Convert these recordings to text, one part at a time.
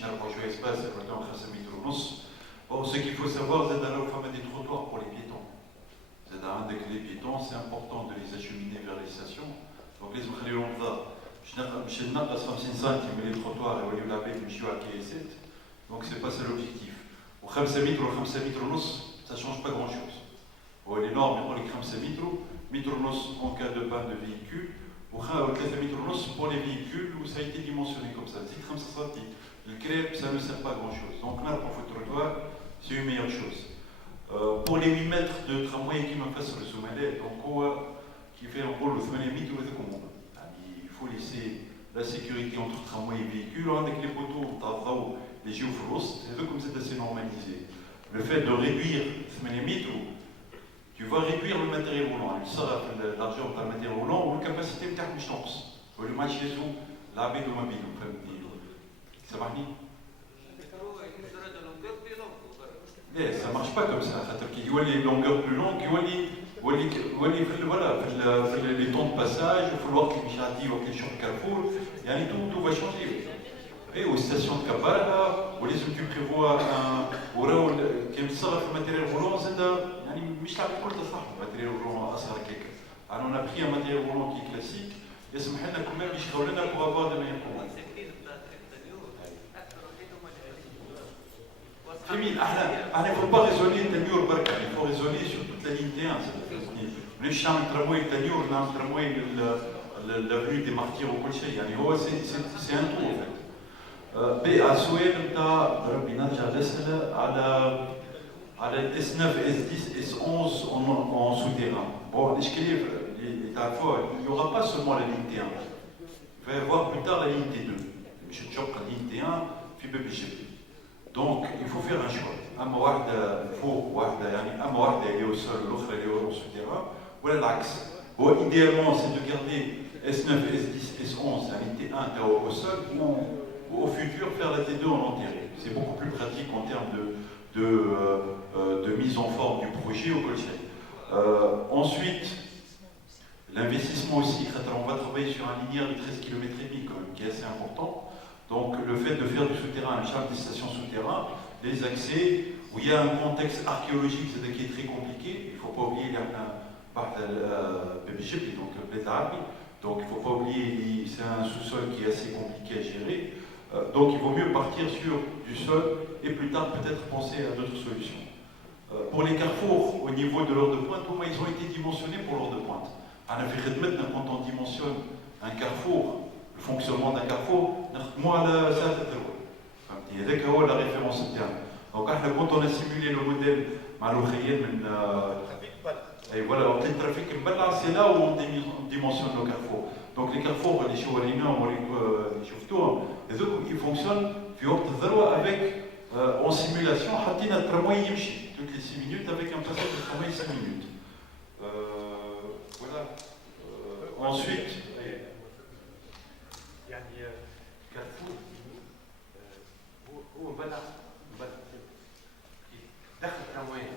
باش نربحوا شويه سباس نردوا 5 متر ونص. Or, ce qu'il faut savoir, c'est qu'il y a des trottoirs pour les piétons. C'est-à-dire que les piétons, c'est important de les acheminer vers les stations. Donc, les مخليهم ضاع. باش ننقص 50 سنتيم من les trottoirs يوليو العباد يمشيو على كياسات. Donc, c'est pas ça l'objectif. و 5 متر و 5 متر ونص, ça change pas grand-chose. Les normes, on les 5 متر ونص en cas de panne de véhicule. Ou 3 متر ونص pour les véhicules où ça a été dimensionné comme ça. C'est 5 سنتيم. Le crêpe, ça ne sert pas grand-chose. Donc là, pour le trottoir, c'est une meilleure chose. Pour les 8 mètres de tramway qui me fassent le sommet, donc qui fait en gros le 8 mètres de commande. Il faut laisser la sécurité entre tramway et véhicule. Avec les poteaux, les géophoros, c'est comme c'est assez normalisé. Le fait de réduire 8 mètres, tu vas réduire le matériel roulant. Ça, l'argent par le matériel roulant ou la capacité de carte de chance. Ou le match chez nous, la baie de mobile. Ça marche bien? Ça ne marche pas comme ça. Il y a les longueurs plus longues, voilà, les temps de passage, il faut voir qu'il y a des choses de carrefour, tout va changer. Et aux stations de Kabbalah, où les tu prévois qui me sert le matériel roulant, c'est le matériel roulant alors on a pris un matériel roulant qui est classique, et ça me quand même pour avoir de meilleurs commandes. Il ne faut pas raisonner il faut raisonner sur toute la ligne T1. Le champ de tramway est un tramway l'avenue des Martyrs au Colchet. C'est un tout en fait. À Souel, على S9, S10, S11 en souterrain. Bon, il n'y aura pas seulement la ligne T1. Il va y avoir plus tard la ligne T2. Je choque la ligne T1, puis BBGP. Donc, il faut faire un choix. أما واحدة فوق واحدة يعني أما واحدة اللي au sol, l'autre elle est au souterrain. Voilà l'axe. Bon, idéalement, c'est de garder S9, S10, S11, la ligne T1 au sol, ou au futur faire la T2 en enterré. C'est beaucoup plus pratique en termes de mise en forme du projet au Colchet. Ensuite, l'investissement aussi, on va travailler sur un linéaire de 13 km et demi quand même, qui est assez important. Donc le fait de faire du souterrain, un charme des stations souterrains, les accès, où il y a un contexte archéologique qui est très compliqué, il ne faut pas oublier donc il ne faut pas oublier, c'est un sous-sol qui est assez compliqué à gérer. Donc il vaut mieux partir sur du sol et plus tard peut-être penser à d'autres solutions. Pour les carrefours, au niveau de l'heure de pointe, ils ont été dimensionnés pour l'heure de pointe. Quand on dimensionne un carrefour, le fonctionnement d'un carrefour, moi ça c'est la référence interne. Donc quand on a simulé le modèle et voilà, c'est là où on dimensionne le carrefour. Donc les carrefours, les chouarina, les autres, ils fonctionnent avec en simulation, un tramway toutes les 6 minutes avec un passage de tramway 5 minutes. Voilà. Ensuite, كارفور هو بلع دخل تموين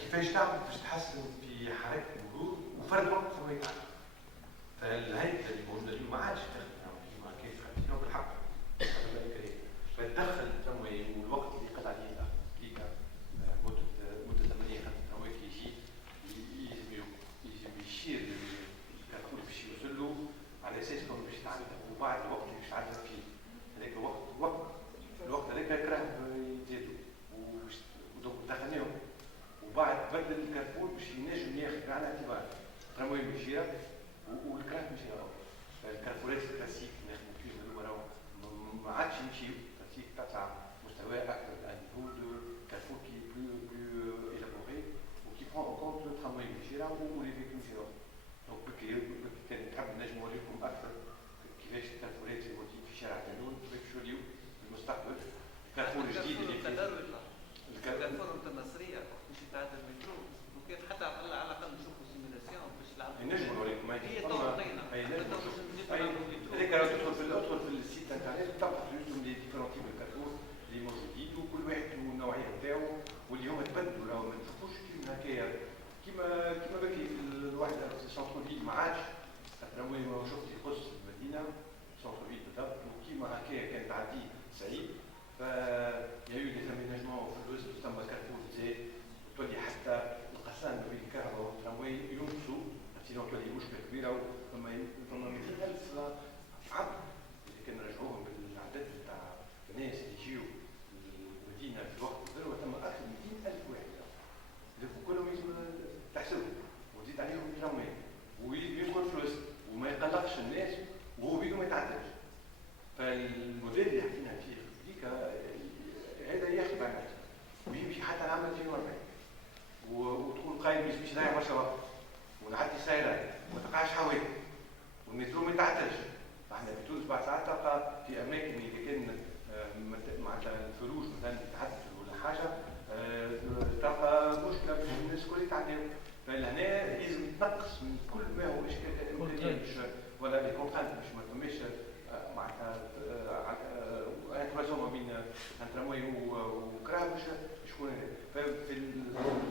كيفاش تعمل باش تحسن في حركه المرور وفرد وقت تموين فالهيئه اللي موجوده اليوم ما عادش تخدم كيما كيف خدمنا بالحق فتدخل التموين والوقت اللي قضى عليه دقيقه مده زمنيه خدمه التموين كي يجي يجي يشير الكارفور باش يوصل له على اساس انه باش يتعلم وبعد الوقت اللي باش يتعلم فيه هذاك الوقت هذاك كراه يزيدوا ودوك دخلناهم وبعد بدل الكارفور باش ينجم ياخذ على اعتبار تراموي مشيها والكراه مشيها الكارفورات الكلاسيك اللي نخدموا فيهم هذوما ما عادش يمشيو كلاسيك تاع مستوى اكثر ان نيفو دو كارفور كي بلو élaboré وكي prend en compte le tramway مشيها ولي فيكول مشيها دونك كان نحب نجم نوريكم اكثر كيفاش الكارفورات الموجودين في شارع كانون كيفاش يوليو في المستقبل الكارفور الجديد اللي الكارفور النصريه مش تاع المترو وكيف حتى على الاقل نشوفوا سيميلاسيون باش نلعبوا نجم نوريكم هي تو عطينا هذاك تدخل في السيت انترنت تلقى فيهم لي ديفيرون تيب الكارفور اللي موجودين وكل واحد والنوعيه نتاعو واللي هما تبدلوا راهو ما نشوفوش كيما هكايا كيما بكي في الوحده في السونتر فيل ما عادش التراموي موجود يخص المدينه سونتر فيل بالضبط وكيما هكايا كانت عادي صحيح. فيا يو دي زاميناجمون في الوسط تم كارفور زي تولي حتى القسام بين الكهرباء والترامواي ينقصوا سينو تولي مشكله كبيره وثم 200,000 عبد اللي كان نرجعوهم بالعدد تاع الناس اللي يجيو المدينه في وقت الذروه تم اكثر من 200,000 واحد هذوك كلهم يجب تحسبهم وتزيد عليهم الترامواي ويدخل فلوس وما يقلقش الناس وهو بيدو ما يتعدلش. فالموديل اللي حكينا فيه ديك هذا ياخذ على نفسه ويمشي حتى العام 2040 وتكون قايم مش ضايع برشا وقت ونعدي سيارات وما تقعش حوادث والمترو ما يتعدلش. فاحنا في تونس بعض ساعات تلقى في اماكن اللي كان معناتها الفروج مثلا تتعدل ولا حاجه تلقى مشكله باش الناس الكل يتعداو. فلهنا لازم يتنقص من كل ما هو اشكال ولا لي كونترانت باش ما فماش معناتها انترازون ما بين الترامواي وكرا باش يكون هذا. ففي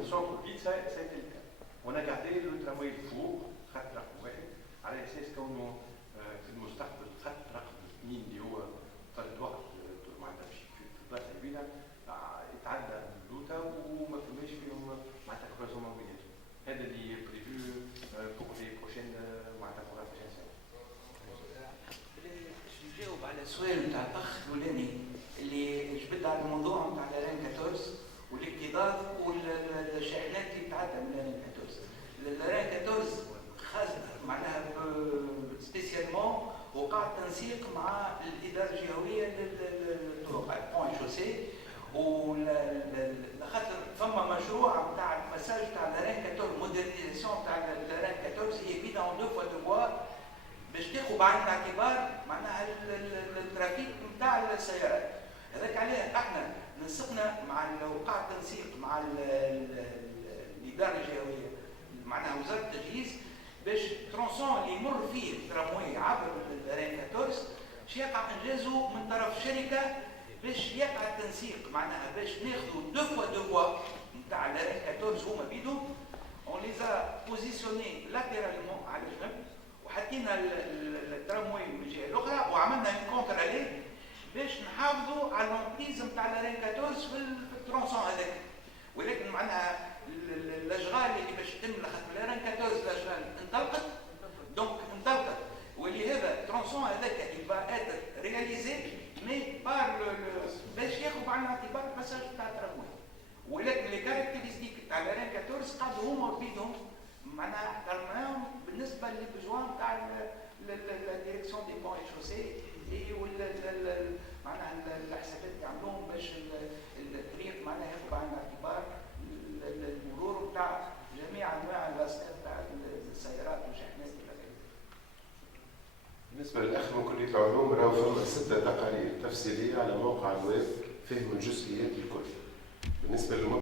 السونتر فيل سايت الكا وانا قاعدين لو ترامواي الفوق خط رقم 1 على اساس كونه في المستقبل خط رقم 2 اللي هو فرد وقت معناتها في البلاصه البينا يتعدى اللوطه وما فماش فيهم معناتها كروزون ما بيناتهم. هذا اللي بريفو بور لي بروشين معناتها بور لا بروشين سنه. نجاوب على السؤال نتاع الاخ الاولاني اللي جبد على الموضوع نتاع لارين 14 والاكتظاظ والشائعات اللي تتعدى من لارين 14. لارين 14 خاصة معناها سبيسيالمون وقع تنسيق مع الاداره الجهويه للطرق بون شوسي وخاطر فما مشروع نتاع المساج تاع لارين 14 مودرنيزاسيون تاع لارين 14 هي بيدا اون دو فوا دو فوا باش تاخذ بعين الاعتبار معناها الترافيك نتاع السيارات. هذاك عليه احنا نسقنا مع وقع تنسيق مع الاداره الجهويه معناها وزاره التجهيز باش ترونسون اللي يمر فيه الترامواي عبر لارين 14 باش يقع انجازه من طرف شركه باش يقع التنسيق معناها باش ناخذوا دو فوا نتاع لارين 14 هما بيدهم اون ليزا بوزيسيوني لاتيرالمون على الجنب وحطينا الترامواي من الجهه الاخرى وعملنا اون كونتر عليه باش نحافظوا على الامبريز نتاع لارين 14 في الترونسون هذاك. ولكن معناها الاشغال اللي باش تتم لخاطر لارين 14 الاشغال انطلقت دونك انطلقت ولهذا الترونسون هذاك يبقى اتر رياليزي مي بار باش ياخذ بعين الاعتبار الباساج تاع الترامواي. ولكن لي كاركتيرستيك تاع لارين 14 قعدوا هما بيدهم معناها احترمناهم بالنسبه للبجوان تاع لا ديريكسيون دي بون شوسي معناها الحسابات اللي عملوهم باش الطريق معناها ياخذ بعين الاعتبار المرور بتاع جميع انواع الاسلاك تاع السيارات والشاحنات الى اخره. بالنسبه للاخ من كليه العلوم راهو فما 6 تقارير تفصيليه على موقع الويب فيهم الجزئيات الكل. بالنسبه